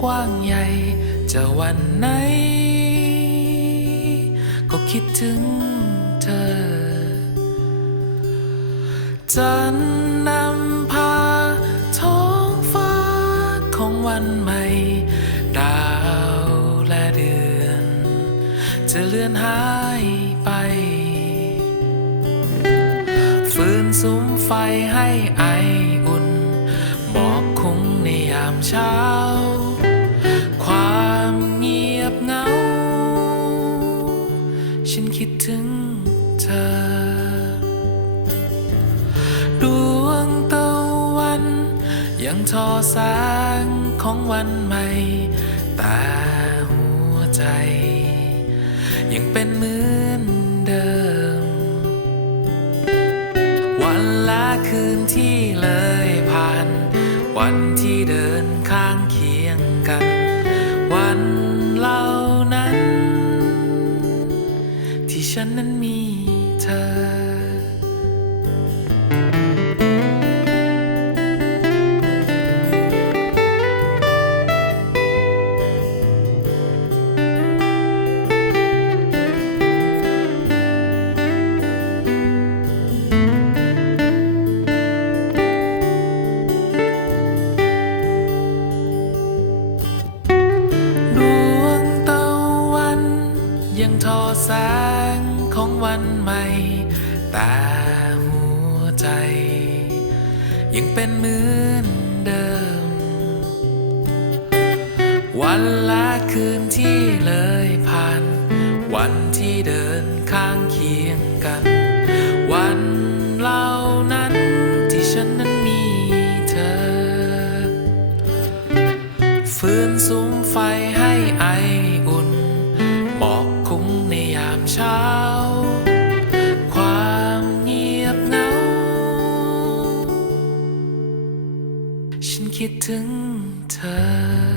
กว้างใหญ่ จะวันไหน ก็คิดถึงเธอ จันนำพาท้องฟ้าของวันใหม่ ดาวและเดือน จะเลื่อนหายไปฟืนสุมไฟให้ไออุ่น บอกคงในยามเช้า คิดถึงเธอ ดวงตะวัน ยังทอแสงของวันใหม่ แต่หัวใจ ยังเป็นเหมือนเดิม วันและคืนที่เลยผ่าน วันที่เดินข้างเคียงกัน วันเหล่านั้น ฉันนั้นมี ทอแสงของวันใหม่ แต่หัวใจ ยังเป็นเหมือนเดิม วันและคืนที่เลยผ่าน วันที่เดินข้างเคียงกัน วันเหล่านั้นที่ฉันนั้นมีเธอ ฟืนสุมไฟให้ไอ คิดถึงเธอ